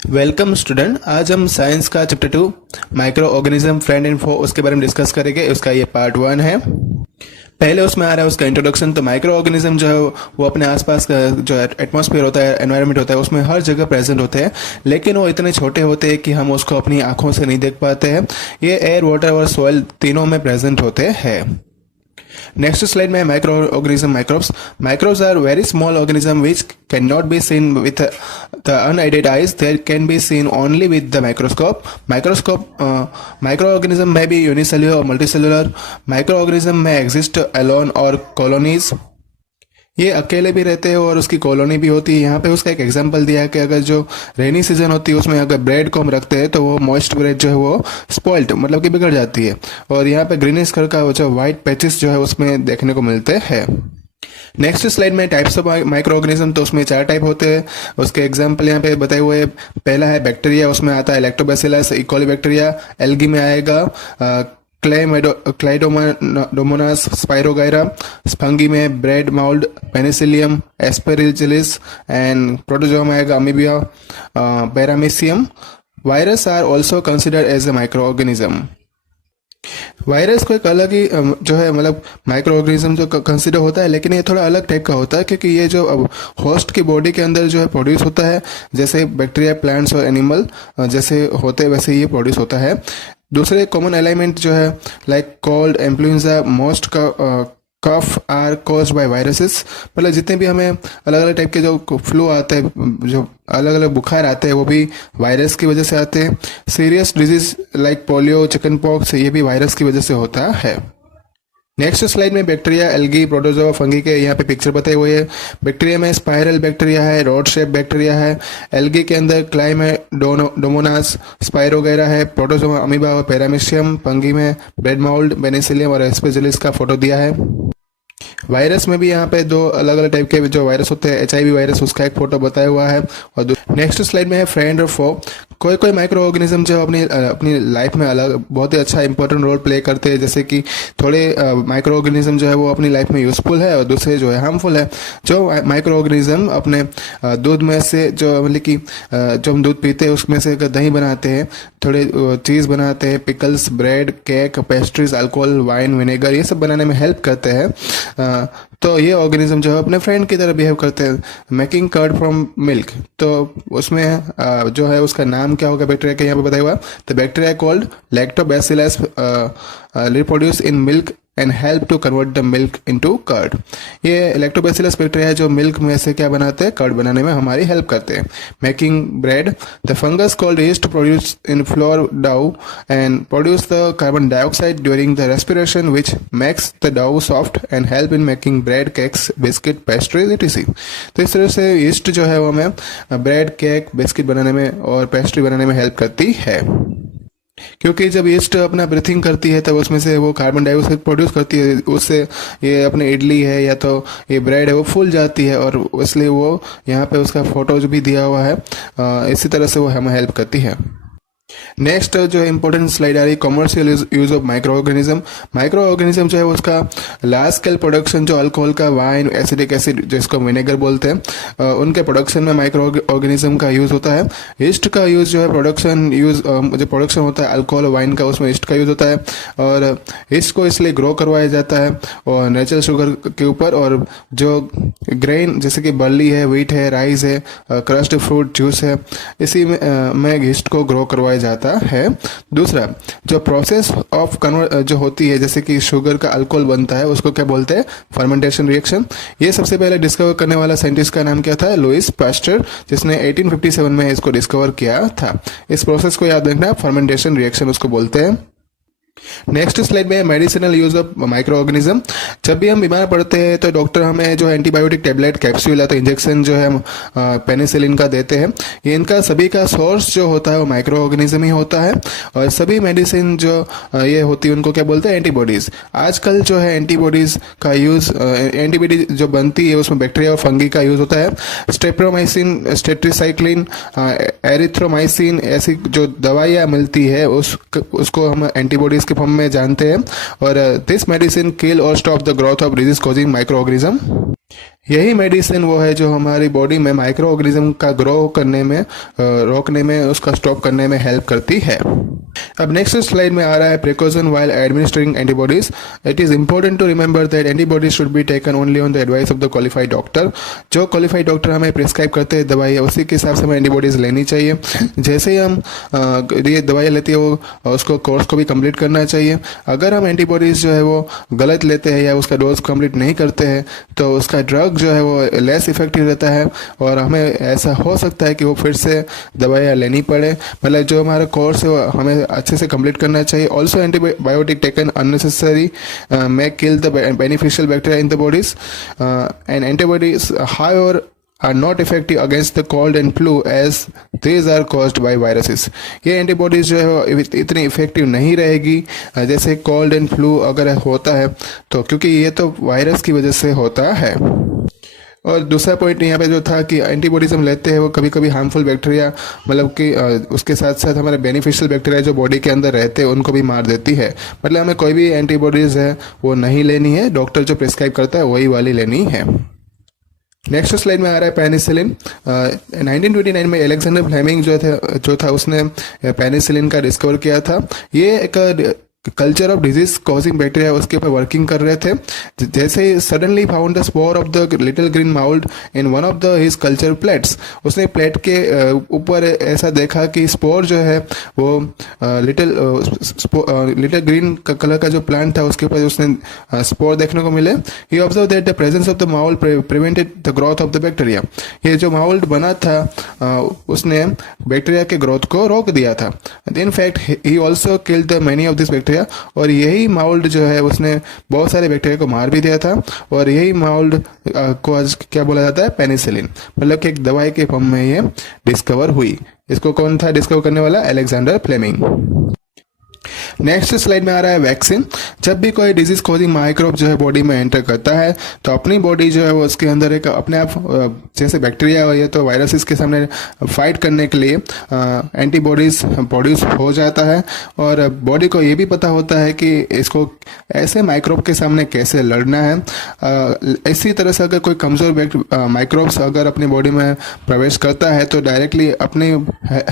Welcome student. आज हम science का chapter 2 micro organism friend and foe उसके बारे में डिस्कस करेंगे। उसका ये पार्ट 1 है। पहले उसमें आ रहा है उसका इंट्रोडक्शन। तो माइक्रो ऑर्गेनिज्म जो है वो अपने आसपास का जो एटमॉस्फेयर होता है, एनवायरनमेंट होता है, उसमें हर जगह प्रेजेंट होते हैं, लेकिन वो इतने छोटे होते हैं कि हम उसको अपनी आंखों से नहीं देख पाते हैं। ये एयर, वाटर और सॉइल तीनों में प्रेजेंट होते हैं। नेक्स्ट स्लाइड में micro organism microbes. Microbes are very small organism which can not be seen with the unaided eyes, they can be seen only with the microscope. Micro organism में भी unicellular और multicellular. Micro organism में exist alone और colonies, ये अकेले भी रहते हैं और उसकी कॉलोनी भी होती है। यहाँ पे उसका एक एग्जांपल दिया है कि अगर जो रेनी सीजन होती है उसमें अगर ब्रेड को हम रखते हैं तो वो मॉइस्ट ब्रेड जो है वो स्पॉइल्ड मतलब कि बिगड़ जाती है। और यहाँ पे ग्रीनिश कलर का जो वाइट पैचेस जो है उसमें देखने को मिलते हैं। नेक्स्ट स्लाइड में टाइप्स ऑफ माइक्रो ऑर्गेनिज्म, तो उसमें 4 टाइप होते हैं। उसके एग्जांपल यहाँ पे बताए हुए। पहला है बैक्टीरिया, उसमें आता है लैक्टोबैसिलस, इकोली बैक्टीरिया। एल्गी में आएगा क्लाइडोमोनास स्पाइरोगाइरा। फंगी में bread mould, Penicillium, Aspergillus and protozoa में आएगा amoeba, paramecium. Virus are also considered as a micro organism. Virus को एक अलग ही जो है मतलब माइक्रो ऑर्गेनिज्म जो कंसिडर होता है, लेकिन ये थोड़ा अलग टाइप का होता है क्योंकि ये जो अब होस्ट की बॉडी के अंदर जो है प्रोड्यूस होता है, जैसे बैक्टीरिया, प्लांट्स और एनिमल जैसे होते हैं वैसे ही ये प्रोड्यूस होता है। दूसरे कॉमन एलिमेंट जो है like cold, influenza, most cough are caused by viruses. मतलब जितने भी हमें अलग अलग टाइप के जो फ्लू आते हैं, जो अलग अलग बुखार आते हैं, वो भी वायरस की वजह से आते हैं। Serious disease like polio, chicken pox, ये भी वायरस की वजह से होता है। नेक्स्ट स्लाइड में बैक्टीरिया, एल्गी, प्रोटोजोआ, फंगी के यहाँ पे पिक्चर बताए हुए हैं। बैक्टीरिया में स्पाइरल बैक्टीरिया है, रॉड शेप बैक्टीरिया है। एल्गी के अंदर क्लाइडोमोनास स्पाइरोगाइरा है। प्रोटोजोआ अमीबा और पैरामीशियम। फंगी में ब्रेड माउल्ड, पेनिसिलियम और एस्पेरिजिलिस का फोटो दिया है। वायरस में भी यहाँ पे 2 अलग अलग टाइप के जो वायरस होते हैं, HIV वायरस, उसका एक फोटो बताया हुआ है। और नेक्स्ट स्लाइड में है फ्रेंड और फो। कोई कोई माइक्रो ऑर्गेनिज्म जो अपनी लाइफ में अलग बहुत ही अच्छा इंपॉर्टेंट रोल प्ले करते हैं, जैसे कि थोड़े माइक्रो ऑर्गेनिज्म जो है वो अपनी लाइफ में यूजफुल है और दूसरे जो है हार्मफुल है। जो माइक्रो ऑर्गेनिज्म अपने दूध में से जो मतलब कि जो हम दूध पीते हैं उसमें से दही बनाते हैं, थोड़े चीज़ बनाते हैं, pickles, bread, cake, pastries, alcohol, wine, vinegar, ये सब बनाने में हेल्प करते हैं। तो ये ऑर्गेनिज्म जो है अपने फ्रेंड की तरह बिहेव करते हैं। मेकिंग कर्ड फ्रॉम मिल्क, तो उसमें जो है उसका नाम क्या होगा बैक्टीरिया के यहाँ पे बताया हुआ। तो bacteria called lactobacillus reproduce in milk and help to convert the milk into curd. ये लैक्टोबैसिलस बैक्टीरिया है जो मिल्क में से क्या बनाते हैं, कर्ड बनाने में हमारी हेल्प करते हैं। Making bread, the fungus called yeast produce in flour dough and produce the carbon dioxide during the respiration which makes the dough soft and help in making bread, cakes, biscuit, pastries etc। तो इस तरह से yeast जो है वो हमें bread, cake, biscuit बनाने में और पेस्ट्री बनाने में हेल्प करती है। क्योंकि जब यीस्ट अपना ब्रीथिंग करती है तब उसमें से वो कार्बन डाइऑक्साइड प्रोड्यूस करती है, उससे ये अपने इडली है या तो ये ब्रेड है वो फूल जाती है, और इसलिए वो यहाँ पे उसका फोटो जो भी दिया हुआ है इसी तरह से वो हमें हेल्प करती है। नेक्स्ट जो है इंपॉर्टेंट स्लाइड आ रही है commercial use of micro organism. Micro organism जो है उसका लार्ज स्केल प्रोडक्शन, जो अल्कोहल का, वाइन, एसिडिक एसिड जिसको विनेगर बोलते हैं, उनके प्रोडक्शन में माइक्रो ऑर्गेनिज्म का यूज होता है। ईस्ट का यूज जो है जो प्रोडक्शन होता है अल्कोहल, वाइन का, उसमें ईस्ट का यूज होता है। और ईस्ट को इसलिए ग्रो करवाया जाता है और नेचुरल शुगर के ऊपर। और जो ग्रेन जैसे कि बर्ली है, व्हीट है, राइस है, क्रस्ट फ्रूट जूस है, इसी में ईस्ट को ग्रो करवाया जाता है। दूसरा जो प्रोसेस ऑफ कन्वर्ट जो होती है, जैसे कि शुगर का अल्कोहल बनता है, उसको क्या बोलते हैं, फर्मेंटेशन रिएक्शन। ये सबसे पहले डिस्कवर करने वाला साइंटिस्ट का नाम क्या था, लुइस पास्चर, जिसने 1857 में इसको डिस्कवर किया था। इस प्रोसेस को याद रखना, फर्मेंटेशन रिएक्शन उसको बोलते हैं। नेक्स्ट स्लाइड में medicinal use of micro organism. जब भी हम बीमार पड़ते हैं तो डॉक्टर हमें जो एंटीबायोटिक टेबलेट, कैप्सूल या तो इंजेक्शन जो है पेनिसिलिन का देते हैं। ये इनका सभी का सोर्स जो होता है वो माइक्रो ऑर्गेनिज्म ही होता है। और सभी मेडिसिन जो ये होती है उनको क्या बोलते हैं, एंटीबॉडीज। आजकल जो है एंटीबॉडीज का यूज, एंटीबॉडी जो बनती है उसमें बैक्टीरिया और फंगी का यूज होता है। स्ट्रेप्टोमाइसिन, स्टेट्रिसाइक्लिन, एरिथ्रोमाइसिन ऐसी जो दवाइयाँ मिलती है उसको हम एंटीबॉडीज डिजीज के फॉर्म में जानते हैं। और दिस मेडिसिन किल और stop the growth of disease causing micro organism. यही मेडिसिन वो है जो हमारी बॉडी में माइक्रो ऑर्गेनिज्म का ग्रो करने में, रोकने में, उसका स्टॉप करने में हेल्प करती है। अब नेक्स्ट स्लाइड में आ रहा है precaution while administering antibodies. It is important to remember that antibodies should be taken only on the advice of the qualified doctor. जो क्वालिफाइड डॉक्टर हमें प्रिस्क्राइब करते हैं दवाई, उसी के हिसाब से हमें एंटीबॉडीज लेनी चाहिए। जैसे ही हम ये दवाई लेते हैं वो उसको कोर्स को भी कंप्लीट करना चाहिए। अगर हम एंटीबॉडीज जो है वो गलत लेते हैं या उसका डोज कंप्लीट नहीं करते हैं तो उसका ड्रग जो है वो लेस इफेक्टिव रहता है और हमें ऐसा हो सकता है कि वो फिर से दवाइयाँ लेनी पड़े। मतलब जो हमारा कोर्स है वो हमें अच्छे से कंप्लीट करना चाहिए। Also antibiotic taken unnecessary may kill the beneficial bacteria in the bodies, and antibodies however are not effective against the cold and flu as these are caused by viruses। ये antibodies जो है इतनी effective नहीं रहेगी जैसे cold and flu अगर होता है तो, क्योंकि ये तो वायरस की वजह से होता है। और दूसरा पॉइंट यहाँ पे जो था कि एंटीबॉडीज हम लेते हैं वो कभी कभी हार्मफुल बैक्टीरिया, मतलब कि उसके साथ साथ हमारे बेनिफिशियल बैक्टीरिया जो बॉडी के अंदर रहते हैं उनको भी मार देती है। मतलब हमें कोई भी एंटीबॉडीज है वो नहीं लेनी है, डॉक्टर जो प्रिस्क्राइब करता है वही वाली लेनी है। नेक्स्ट स्लाइड में आ रहा है पेनिसिलिन। 1929 में अलेक्जेंडर फ्लेमिंग जो था उसने पेनिसिलिन का डिस्कवर किया था। ये एक culture of disease causing bacteria उसके ऊपर वर्किंग कर रहे थे। जैसे suddenly found the spore of the little green mould in one of the his culture plates. उसने प्लेट के ऊपर ऐसा देखा कि स्पोर जो है वो लिटिल ग्रीन कलर का जो प्लांट था उसके ऊपर उसने स्पोर देखने को मिले। He observe that the presence of the mould prevented the growth of the bacteria. ये जो माउल्ड बना था उसने बैक्टीरिया के ग्रोथ को रोक दिया था। In fact he also killed the many of this bacteria. और यही माउल्ड जो है उसने बहुत सारे बैक्टीरिया को मार भी दिया था। और यही माउल्ड को आज क्या बोला जाता है, पेनिसिलिन। मतलब कि एक दवाई के फॉर्म में ये डिस्कवर हुई। इसको कौन था डिस्कवर करने वाला, अलेक्जेंडर फ्लेमिंग। नेक्स्ट स्लाइड में आ रहा है वैक्सीन। जब भी कोई डिजीज कॉजिंग माइक्रोब जो है बॉडी में एंटर करता है तो अपनी बॉडी जो है वो उसके अंदर एक अपने आप जैसे बैक्टीरिया या तो वायरसेस के सामने फाइट करने के लिए एंटीबॉडीज प्रोड्यूस हो जाता है। और बॉडी को ये भी पता होता है कि इसको ऐसे माइक्रोब के सामने कैसे लड़ना है। इसी तरह से अगर कोई कमज़ोर माइक्रोब्स अगर अपनी बॉडी में प्रवेश करता है तो डायरेक्टली अपनी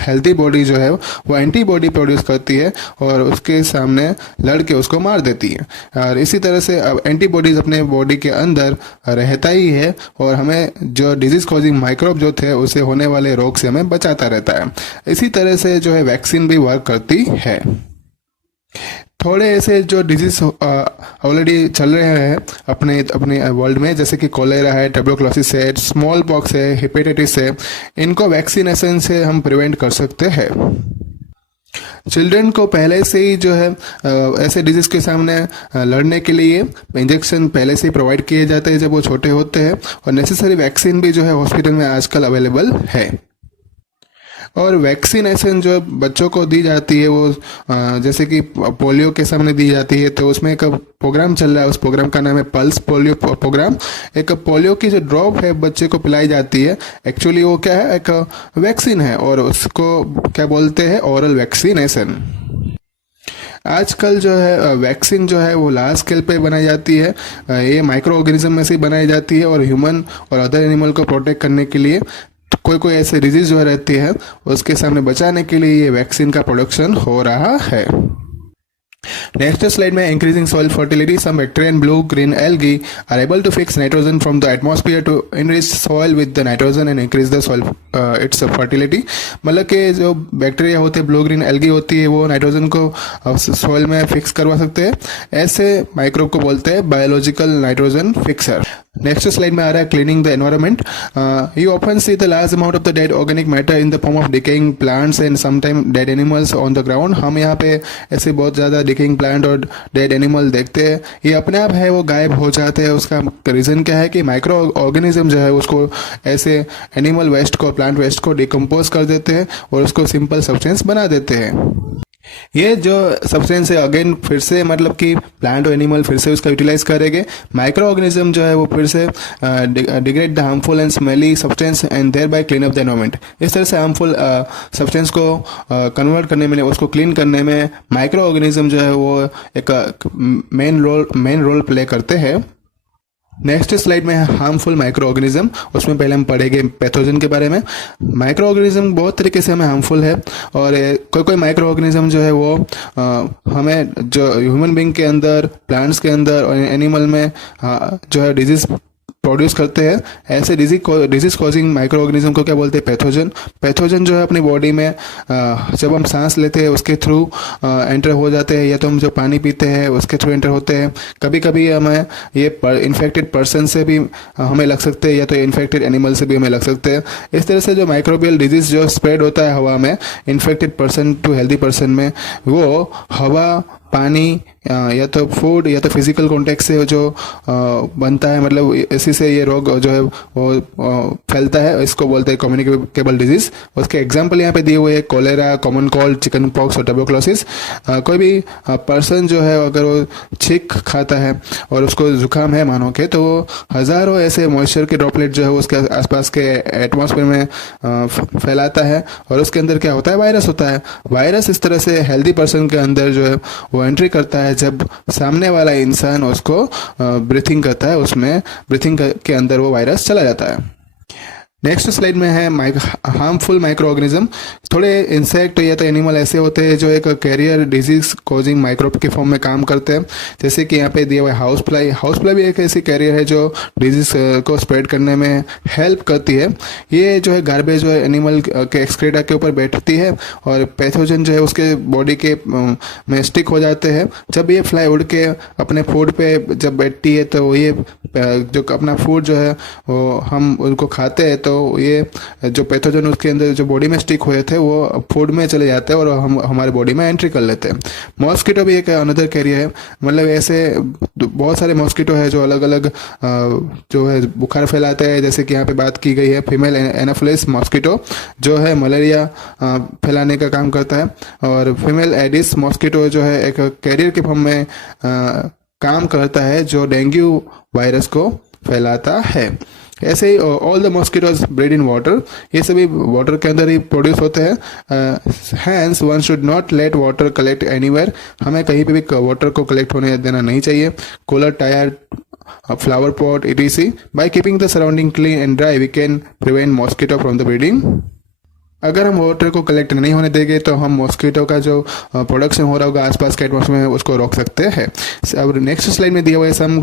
हेल्दी बॉडी जो है वो एंटीबॉडी प्रोड्यूस करती है और उसके सामने लड़के उसको मार देती है। और इसी तरह से अब एंटीबॉडीज अपने बॉडी के अंदर रहता ही है और हमें जो डिजीज कॉजिंग माइक्रोब जो थे उसे होने वाले रोग से हमें बचाता रहता है। इसी तरह से जो है वैक्सीन भी वर्क करती है। थोड़े ऐसे जो डिजीज ऑलरेडी चल रहे हैं अपने वर्ल्ड में, जैसे कि कोलेरा है, ट्यूबरकुलोसिस है, स्मॉल पॉक्स है, हेपेटाइटिस है, इनको वैक्सीनेशन से हम प्रिवेंट कर सकते हैं। चिल्ड्रन को पहले से ही जो है ऐसे डिजीज के सामने लड़ने के लिए इंजेक्शन पहले से ही प्रोवाइड किए जाते हैं जब वो छोटे होते हैं। और नेसेसरी वैक्सीन भी जो है हॉस्पिटल में आजकल अवेलेबल है। और वैक्सीनेशन जो बच्चों को दी जाती है वो जैसे कि पोलियो के सामने दी जाती है, तो उसमें एक प्रोग्राम चल रहा है। उस प्रोग्राम का नाम है पल्स पोलियो प्रोग्राम। एक पोलियो की जो ड्रॉप है बच्चे को पिलाई जाती है, एक्चुअली वो क्या है, एक वैक्सीन है और उसको क्या बोलते हैं, ओरल वैक्सीनेशन। आजकल जो है वैक्सीन जो है वो लार्ज स्केल पे बनाई जाती है। ये माइक्रो ऑर्गेनिज्म में से बनाई जाती है और ह्यूमन और अदर एनिमल को प्रोटेक्ट करने के लिए कोई ऐसे डिजीज जो रहती है उसके सामने बचाने के लिए ये वैक्सीन का प्रोडक्शन हो रहा है। नेक्स्ट स्लाइड में increasing soil fertility. Some bacteria and blue green algae are able to fix nitrogen from the atmosphere to enrich soil with the nitrogen and increase the soil its fertility. मतलब कि जो bacteria होते हैं, blue green algae होती है, वो nitrogen को soil में फिक्स करवा सकते हैं। ऐसे माइक्रोब को बोलते हैं biological nitrogen fixer. Next slide में आ रहा है cleaning the environment. You often see the large amount of the dead organic matter in the form of decaying plants and sometime dead animals on the ground. हम यहाँ पे ऐसे बहुत ज़्यादा डिकेइंग प्लांट और डेड एनिमल देखते हैं, ये अपने आप है वो गायब हो जाते हैं। उसका रीज़न क्या है कि माइक्रो ऑर्गेनिज्म जो है उसको ऐसे एनिमल वेस्ट को, प्लांट वेस्ट को डिकम्पोज कर देते हैं और उसको सिंपल सब्सटेंस बना देते हैं। ये जो सब्सटेंस है अगेन फिर से मतलब कि प्लांट और एनिमल फिर से उसका यूटिलाइज करेंगे। माइक्रो ऑर्गेनिज्म जो है वो फिर से degrade the harmful and smelly substance and thereby clean up the environment. इस तरह से हार्मफुल सब्सटेंस को कन्वर्ट करने में, उसको क्लीन करने में माइक्रो ऑर्गेनिज्म जो है वो एक मेन रोल प्ले करते हैं। नेक्स्ट स्लाइड में है हार्मफुल माइक्रो ऑर्गेनिज्म। उसमें पहले हम पढ़ेंगे पैथोजन के बारे में। माइक्रो ऑर्गेनिज्म बहुत तरीके से हमें हार्मफुल है, और कोई कोई माइक्रो ऑर्गेनिज्म जो है वो हमें जो ह्यूमन बींग के अंदर, प्लांट्स के अंदर और एनिमल में जो है डिजीज प्रोड्यूस करते हैं। ऐसे डिजीज कॉजिंग माइक्रो ऑर्गेनिज्म को क्या बोलते हैं? पैथोजन। पैथोजन जो है अपनी बॉडी में जब हम सांस लेते हैं उसके थ्रू एंटर हो जाते हैं, या तो हम जो पानी पीते हैं उसके थ्रू एंटर होते हैं। कभी कभी हमें ये इन्फेक्टेड पर्सन से भी हमें लग सकते हैं, या तो इन्फेक्टेड एनिमल से भी हमें लग सकते हैं। इस तरह से जो माइक्रोबियल डिजीज जो स्प्रेड होता है हवा में, infected person to healthy person में, वो हवा, पानी या तो फूड या तो फिजिकल कॉन्टेक्ट से जो बनता है, मतलब इसी से ये रोग जो है वो फैलता है। इसको बोलते हैं कम्युनिकेबल डिजीज। उसके एग्जांपल यहाँ पे दिए हुए हैं cholera, common cold, chicken pox और ट्यूबरकुलोसिस। कोई भी पर्सन जो है अगर वो छींक खाता है और उसको जुकाम है मानो के, तो वो हज़ारों ऐसे मॉइस्चर के ड्रॉपलेट जो है उसके आसपास के एटमॉस्फेयर में फैलाता है, और उसके अंदर क्या होता है? वायरस होता है। वायरस इस तरह से हेल्दी पर्सन के अंदर जो है वो एंट्री करता है जब सामने वाला इंसान उसको ब्रीथिंग करता है, उसमें ब्रीथिंग के अंदर वो वायरस चला जाता है। नेक्स्ट स्लाइड में है हार्मफुल माइक्रो ऑर्गेनिज्म। थोड़े इंसेक्ट या तो एनिमल ऐसे होते हैं जो एक कैरियर डिजीज कॉजिंग माइक्रोब के फॉर्म में काम करते हैं, जैसे कि यहाँ पे दिया हुआ है हाउस फ्लाई। हाउस फ्लाई भी एक ऐसी कैरियर है जो डिजीज को स्प्रेड करने में हेल्प करती है। ये जो है गार्बेज जो है एनिमल के एक्सक्रीटा के ऊपर बैठती है, और पैथोजन जो है उसके बॉडी के में स्टिक हो जाते हैं। जब ये फ्लाई उड़ के अपने फूड पे जब बैठती है, तो ये जो अपना फूड जो है वो हम उनको खाते हैं, तो ये जो पैथोजन उसके अंदर जो बॉडी में स्टिक हुए थे वो फूड में चले जाते हैं और हम हमारे बॉडी में एंट्री कर लेते हैं। मॉस्किटो भी एक अनदर कैरियर है। मतलब ऐसे बहुत सारे मॉस्किटो है जो अलग अलग जो है बुखार फैलाते हैं, जैसे कि यहाँ पे बात की गई है फीमेल एनाफिलिस मॉस्किटो जो है मलेरिया फैलाने का काम करता है, और फीमेल एडिस मॉस्किटो जो है एक कैरियर के फॉर्म में काम करता है जो डेंगू वायरस को फैलाता है। ऐसे ही all the mosquitoes breed in water. ये सभी वाटर के अंदर ही प्रोड्यूस होते हैं। Hence one should not let water collect anywhere. हमें कहीं पे भी वाटर को कलेक्ट होने देना नहीं चाहिए। Cooler, tyre, flower pot etc. By keeping the surrounding clean and dry, we can prevent mosquito from the breeding. अगर हम वाटर को कलेक्ट नहीं होने देंगे तो हम मॉस्किटो का जो प्रोडक्शन हो रहा होगा आसपास के एटमॉस्फेयर में उसको रोक सकते हैं। अब नेक्स्ट स्लाइड में दिया हुआ है some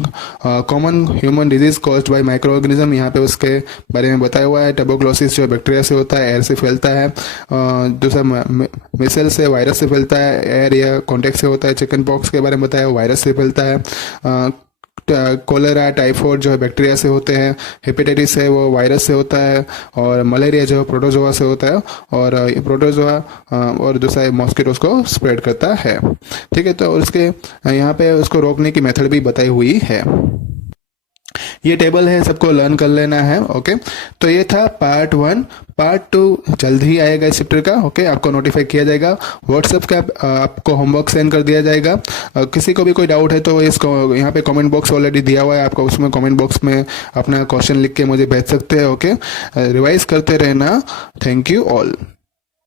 common human disease caused by micro organism. यहाँ पे उसके बारे में बताया हुआ है। ट्यूबरकुलोसिस जो बैक्टीरिया से होता है, एयर से फैलता है। दूसरा मिसल से, वायरस से फैलता है, एयर या कॉन्टेक्ट से होता है। चिकन पॉक्स के बारे में बताया, वायरस से फैलता है। कोलेरा, टाइफॉइड जो है बैक्टीरिया से होते हैं। हेपेटाइटिस है वो वायरस से होता है, और मलेरिया जो है प्रोटोजोआ से होता है, और प्रोटोजोआ और दूसरा मॉस्किटोज को स्प्रेड करता है। ठीक है, तो उसके यहाँ पे उसको रोकने की मेथड भी बताई हुई है। ये टेबल है, सबको लर्न कर लेना है। ओके, तो ये था पार्ट 1। पार्ट 2 जल्द ही आएगा इस चैप्टर का। ओके, आपको नोटिफाई किया जाएगा। व्हाट्सएप का आपको होमवर्क सेंड कर दिया जाएगा। किसी को भी कोई डाउट है तो इसको यहाँ पे कमेंट बॉक्स ऑलरेडी दिया हुआ है, आपको उसमें कमेंट बॉक्स में अपना क्वेश्चन लिख के मुझे भेज सकते हैं। ओके, रिवाइज करते रहना। Thank you all.